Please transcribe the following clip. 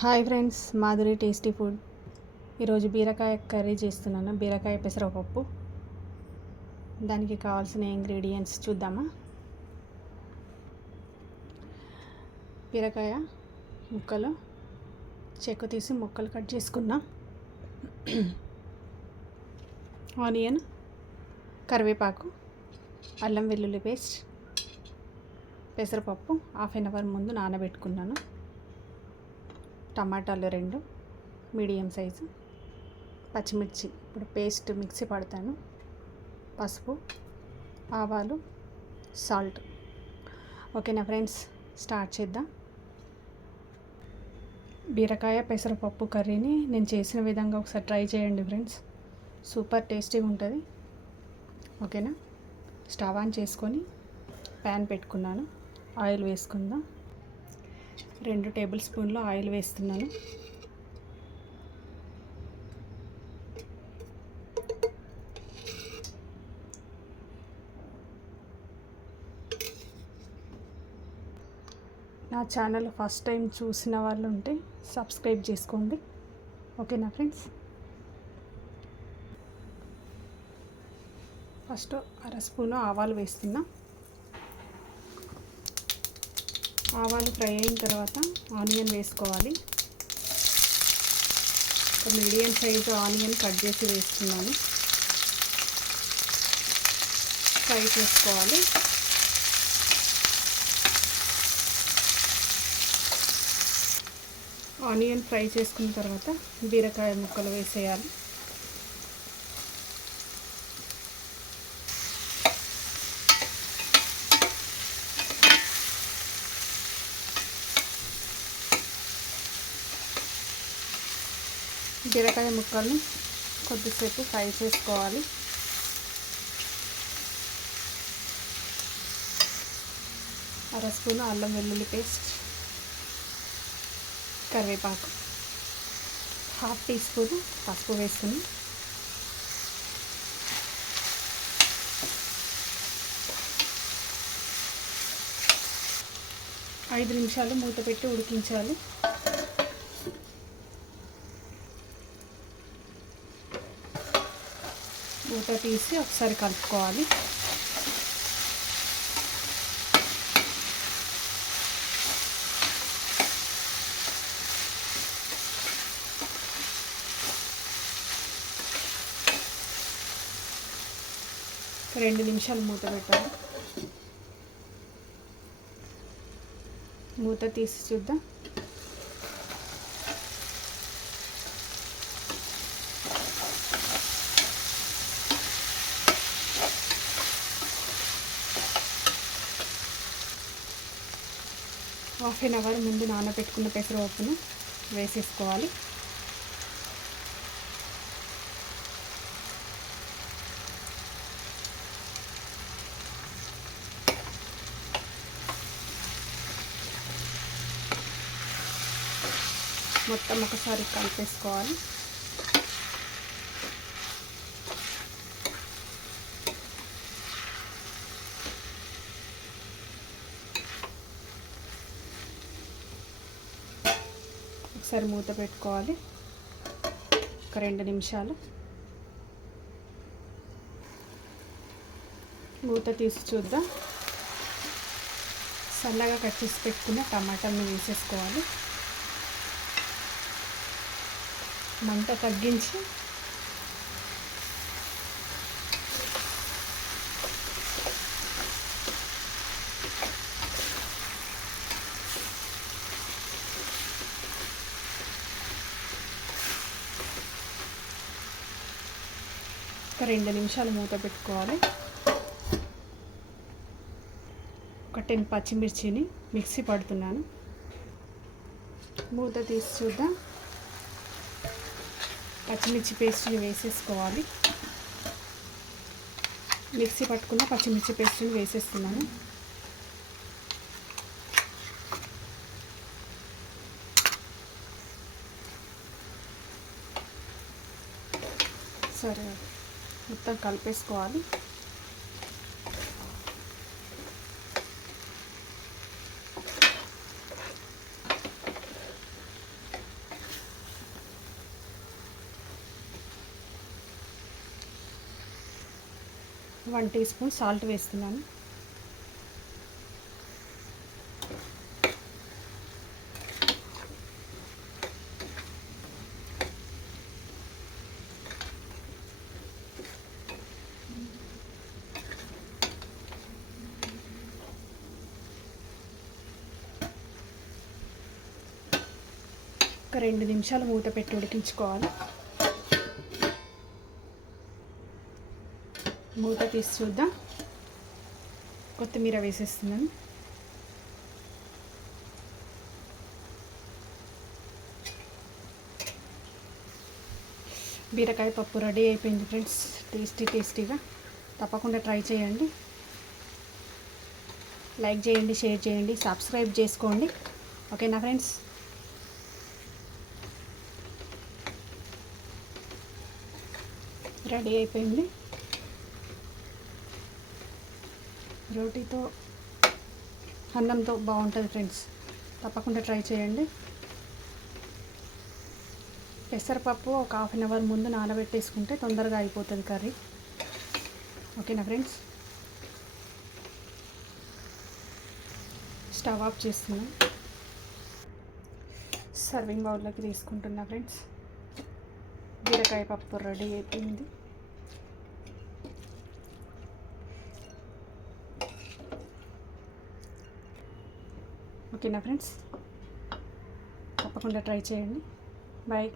Hi friends Madhuri tasty food. ఈరోజు బీరకాయ curry చేస్తున్నాను. బీరకాయ పెసరపప్పు. దానికి కావాల్సిన ఇంగ్రీడియంట్స్ చూద్దామా? బీరకాయ ముక్కలు. చెక్కు తీసి ముక్కలు కట్ చేసుకున్నా. ఆనియన్ కరివేపాకు అల్లం వెల్లుల్లి పేస్ట్ పెసరపప్పు హాఫ్ అన్ అవర్ ముందు నానబెట్టుకున్నాను. టమాటాలు రెండు మీడియం సైజు. పచ్చిమిర్చి ఇప్పుడు పేస్ట్ మిక్సీ పడతాను. పసుపు ఆవాలు సాల్ట్. ఓకేనా ఫ్రెండ్స్? స్టార్ట్ చేద్దాం. బీరకాయ పెసరపప్పు కర్రీని నేను చేసిన విధంగా ఒకసారి ట్రై చేయండి ఫ్రెండ్స్. సూపర్ టేస్టీగా ఉంటుంది. ఓకేనా? స్టవ్ ఆన్ చేసుకొని ప్యాన్ పెట్టుకున్నాను. ఆయిల్ వేసుకుందాం. రెండు టేబుల్ స్పూన్లు ఆయిల్ వేస్తున్నాను. నా ఛానల్ ఫస్ట్ టైం చూసిన వాళ్ళు ఉంటే సబ్స్క్రైబ్ చేసుకోండి. ఓకేనా ఫ్రెండ్స్? ఫస్ట్ అర స్పూను ఆవాలు వేస్తున్నా. ఆవాలు ఫ్రై అయిన తర్వాత ఆనియన్ వేసుకోవాలి. ఒక మీడియం సైజ్ ఆనియన్ కట్ చేసి వేస్తున్నాను. ఫ్రై చేసుకోవాలి. ఆనియన్ ఫ్రై చేసుకున్న తర్వాత బీరకాయ ముక్కలు వేసేయాలి. బీరకాయ ముక్కల్ని కొద్దిసేపు ఫ్రై చేసుకోవాలి. అర స్పూన్ అల్లం వెల్లుల్లి పేస్ట్ కరివేపాకు హాఫ్ టీ స్పూన్ పసుపు వేసుకుని ఐదు నిమిషాలు మూత పెట్టి ఉడికించాలి. మూత తీసి ఒకసారి కలుపుకోవాలి. రెండు నిమిషాలు మూత పెట్టాలి. మూత తీసి చూద్దాం. హాఫ్ అన్ అవర్ ముందు నానబెట్టుకున్న పెసరపప్పును వేసేసుకోవాలి. మొత్తం ఒకసారి కలిపేసుకోవాలి. ఒకసారి మూత పెట్టుకోవాలి. ఒక రెండు నిమిషాలు. మూత తీసి చూద్దాం. సన్నగా కట్ చేసి పెట్టుకున్న టమాటాలను వేసేసుకోవాలి. మంట తగ్గించి ఒక రెండు నిమిషాలు మూత పెట్టుకోవాలి. ఒక టెన్ పచ్చిమిర్చిని మిక్సీ పడుతున్నాను. మూత తీసి చూద్దాం. పచ్చిమిర్చి పేస్ట్ని వేసేసుకోవాలి. మిక్సీ పట్టుకున్న పచ్చిమిర్చి పేస్ట్ని వేసేస్తున్నాను. సరే. మొత్తం కలిపేసుకోవాలి. వన్ టీ స్పూన్ సాల్ట్ వేస్తున్నాను. రెండు నిమిషాలు మూత పెట్టి ఉడికించుకోవాలి. మూత తీసి చూద్దాం. కొత్తిమీర వేసేస్తున్నాను. బీరకాయ పప్పు రెడీ అయిపోయింది ఫ్రెండ్స్. టేస్టీ టేస్టీగా తప్పకుండా ట్రై చేయండి. లైక్ చేయండి షేర్ చేయండి సబ్స్క్రైబ్ చేసుకోండి. ఓకేనా ఫ్రెండ్స్? రెడీ అయిపోయింది. రోటీతో అన్నంతో బాగుంటుంది ఫ్రెండ్స్. తప్పకుండా ట్రై చేయండి. పెసరపప్పు ఒక హాఫ్ అన్ అవర్ ముందు నానబెట్టేసుకుంటే తొందరగా అయిపోతుంది కర్రీ. ఓకేనా ఫ్రెండ్స్? స్టవ్ ఆఫ్ చేస్తున్నాం. సర్వింగ్ బౌల్లోకి తీసుకుంటున్నా ఫ్రెండ్స్. బీరకాయ పప్పు రెడీ అయిపోయింది. ఓకేనా ఫ్రెండ్స్? తప్పకుండా ట్రై చేయండి. బాయ్